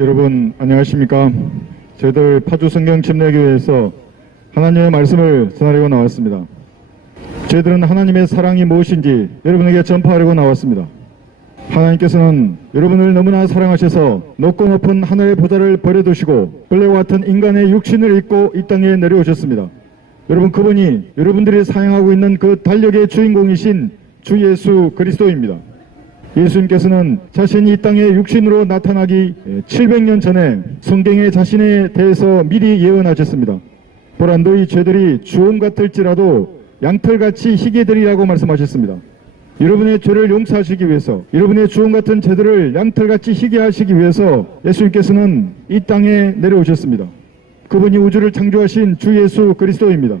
여러분 안녕하십니까? 저희들 파주 성경 침례교회에서 하나님의 말씀을 전하려고 나왔습니다. 저희들은 하나님의 사랑이 무엇인지 여러분에게 전파하려고 나왔습니다. 하나님께서는 여러분을 너무나 사랑하셔서 높고 높은 하늘의 보좌를 버려두시고 벌레와 같은 인간의 육신을 입고 이 땅에 내려오셨습니다. 여러분, 그분이 여러분들이 사용하고 있는 그 달력의 주인공이신 주 예수 그리스도입니다. 예수님께서는 자신이 이 땅에 육신으로 나타나기 700년 전에 성경에 자신에 대해서 미리 예언하셨습니다. 보라, 너희 죄들이 주홍 같을지라도 양털같이 희게 되리라고 말씀하셨습니다. 여러분의 죄를 용서하시기 위해서, 여러분의 주홍 같은 죄들을 양털같이 희게 하시기 위해서 예수님께서는 이 땅에 내려오셨습니다. 그분이 우주를 창조하신 주 예수 그리스도입니다.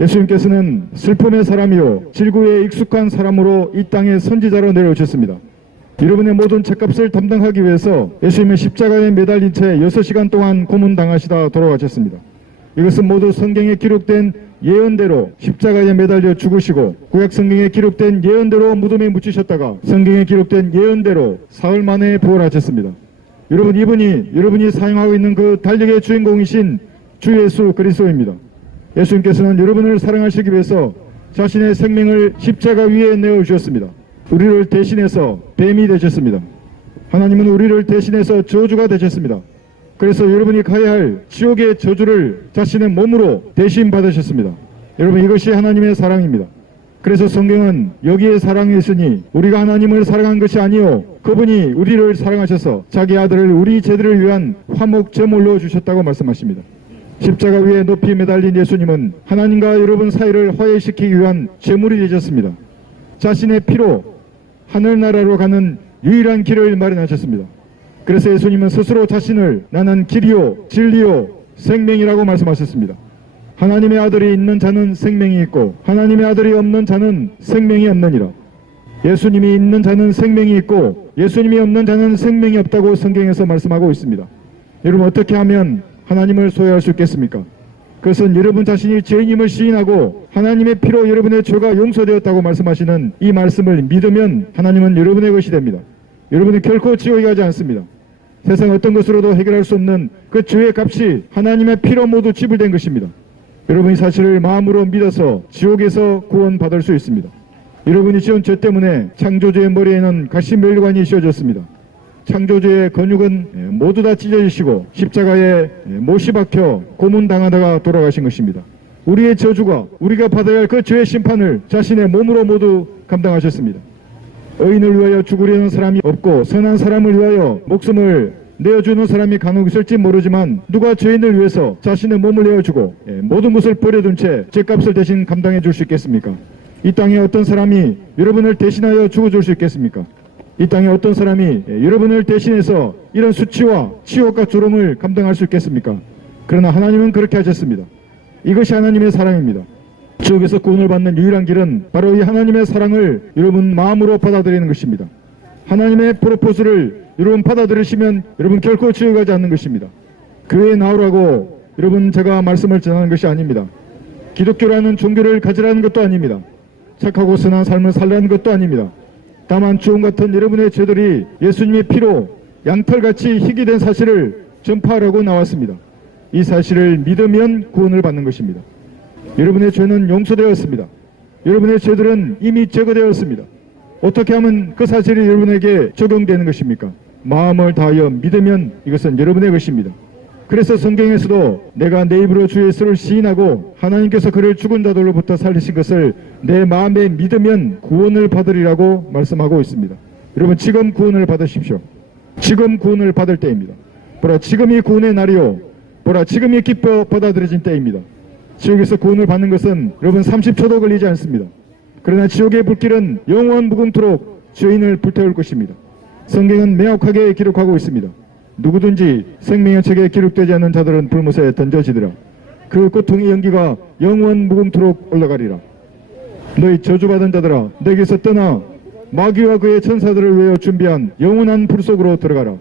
예수님께서는 슬픔의 사람이요 질구에 익숙한 사람으로 이 땅에 선지자로 내려오셨습니다. 여러분의 모든 죄값을 담당하기 위해서 예수님은 십자가에 매달린 채 6시간 동안 고문당하시다 돌아가셨습니다. 이것은 모두 성경에 기록된 예언대로 십자가에 매달려 죽으시고, 구약 성경에 기록된 예언대로 무덤에 묻히셨다가 성경에 기록된 예언대로 사흘 만에 부활하셨습니다. 여러분, 이분이 여러분이 사용하고 있는 그 달력의 주인공이신 주 예수 그리스도입니다. 예수님께서는 여러분을 사랑하시기 위해서 자신의 생명을 십자가 위에 내어주셨습니다. 우리를 대신해서 뱀이 되셨습니다. 하나님은 우리를 대신해서 저주가 되셨습니다. 그래서 여러분이 가야 할 지옥의 저주를 자신의 몸으로 대신 받으셨습니다. 여러분, 이것이 하나님의 사랑입니다. 그래서 성경은 여기에 사랑이 있으니 우리가 하나님을 사랑한 것이 아니요 그분이 우리를 사랑하셔서 자기 아들을 우리 죄들을 위한 화목 제물로 주셨다고 말씀하십니다. 십자가 위에 높이 매달린 예수님은 하나님과 여러분 사이를 화해시키기 위한 제물이 되셨습니다. 자신의 피로 하늘나라로 가는 유일한 길을 마련하셨습니다. 그래서 예수님은 스스로 자신을 나는 길이요 진리요 생명이라고 말씀하셨습니다. 하나님의 아들이 있는 자는 생명이 있고 하나님의 아들이 없는 자는 생명이 없느니라. 예수님이 있는 자는 생명이 있고 예수님이 없는 자는 생명이 없다고 성경에서 말씀하고 있습니다. 여러분, 어떻게 하면 하나님을 소유할 수 있겠습니까? 그것은 여러분 자신이 죄인임을 시인하고 하나님의 피로 여러분의 죄가 용서되었다고 말씀하시는 이 말씀을 믿으면 하나님은 여러분의 것이 됩니다. 여러분은 결코 지옥에 가지 않습니다. 세상 어떤 것으로도 해결할 수 없는 그 죄의 값이 하나님의 피로 모두 지불된 것입니다. 여러분이 사실을 마음으로 믿어서 지옥에서 구원받을 수 있습니다. 여러분이 지은 죄 때문에 창조주의 머리에는 가시면류관이 씌워졌습니다. 창조주의 근육은 모두 다 찢어지시고 십자가에 못이 박혀 고문당하다가 돌아가신 것입니다. 우리의 저주가, 우리가 받아야 할 그 죄의 심판을 자신의 몸으로 모두 감당하셨습니다. 의인을 위하여 죽으려는 사람이 없고 선한 사람을 위하여 목숨을 내어주는 사람이 간혹 있을지 모르지만 누가 죄인을 위해서 자신의 몸을 내어주고 모든 것을 버려둔 채 죄값을 대신 감당해 줄 수 있겠습니까? 이 땅에 어떤 사람이 여러분을 대신하여 죽어줄 수 있겠습니까? 이 땅에 어떤 사람이 여러분을 대신해서 이런 수치와 치욕과 조롱을 감당할 수 있겠습니까? 그러나 하나님은 그렇게 하셨습니다. 이것이 하나님의 사랑입니다. 지옥에서 구원을 받는 유일한 길은 바로 이 하나님의 사랑을 여러분 마음으로 받아들이는 것입니다. 하나님의 프로포즈를 여러분 받아들이시면 여러분 결코 지옥에 가지 않는 것입니다. 교회에 나오라고 여러분 제가 말씀을 전하는 것이 아닙니다. 기독교라는 종교를 가지라는 것도 아닙니다. 착하고 선한 삶을 살라는 것도 아닙니다. 다만 주홍 같은 여러분의 죄들이 예수님의 피로 양털같이 희게 된 사실을 전파하라고 나왔습니다. 이 사실을 믿으면 구원을 받는 것입니다. 여러분의 죄는 용서되었습니다. 여러분의 죄들은 이미 제거되었습니다. 어떻게 하면 그 사실이 여러분에게 적용되는 것입니까? 마음을 다하여 믿으면 이것은 여러분의 것입니다. 그래서 성경에서도 내가 내 입으로 주 예수를 시인하고 하나님께서 그를 죽은 자들로부터 살리신 것을 내 마음에 믿으면 구원을 받으리라고 말씀하고 있습니다. 여러분, 지금 구원을 받으십시오. 지금 구원을 받을 때입니다. 보라, 지금이 구원의 날이요 보라, 지금이 기뻐 받아들여진 때입니다. 지옥에서 구원을 받는 것은 여러분 30초도 걸리지 않습니다. 그러나 지옥의 불길은 영원 무궁토록 죄인을 불태울 것입니다. 성경은 명확하게 기록하고 있습니다. 누구든지 생명의 책에 기록되지 않는 자들은 불못에 던져지더라. 그 고통의 연기가 영원 무궁토록 올라가리라. 너희 저주받은 자들아, 내게서 떠나 마귀와 그의 천사들을 위하여 준비한 영원한 불 속으로 들어가라.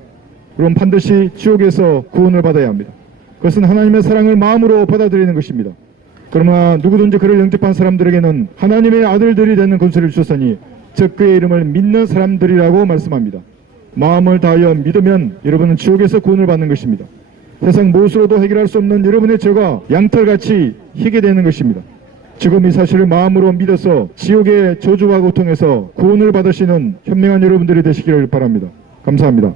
그럼 반드시 지옥에서 구원을 받아야 합니다. 그것은 하나님의 사랑을 마음으로 받아들이는 것입니다. 그러나 누구든지 그를 영접한 사람들에게는 하나님의 아들들이 되는 권세를 주셨으니 즉 그의 이름을 믿는 사람들이라고 말씀합니다. 마음을 다하여 믿으면 여러분은 지옥에서 구원을 받는 것입니다. 세상 무엇으로도 해결할 수 없는 여러분의 죄가 양털같이 희게 되는 것입니다. 지금 이 사실을 마음으로 믿어서 지옥의 저주와 고통에서 구원을 받으시는 현명한 여러분들이 되시기를 바랍니다. 감사합니다.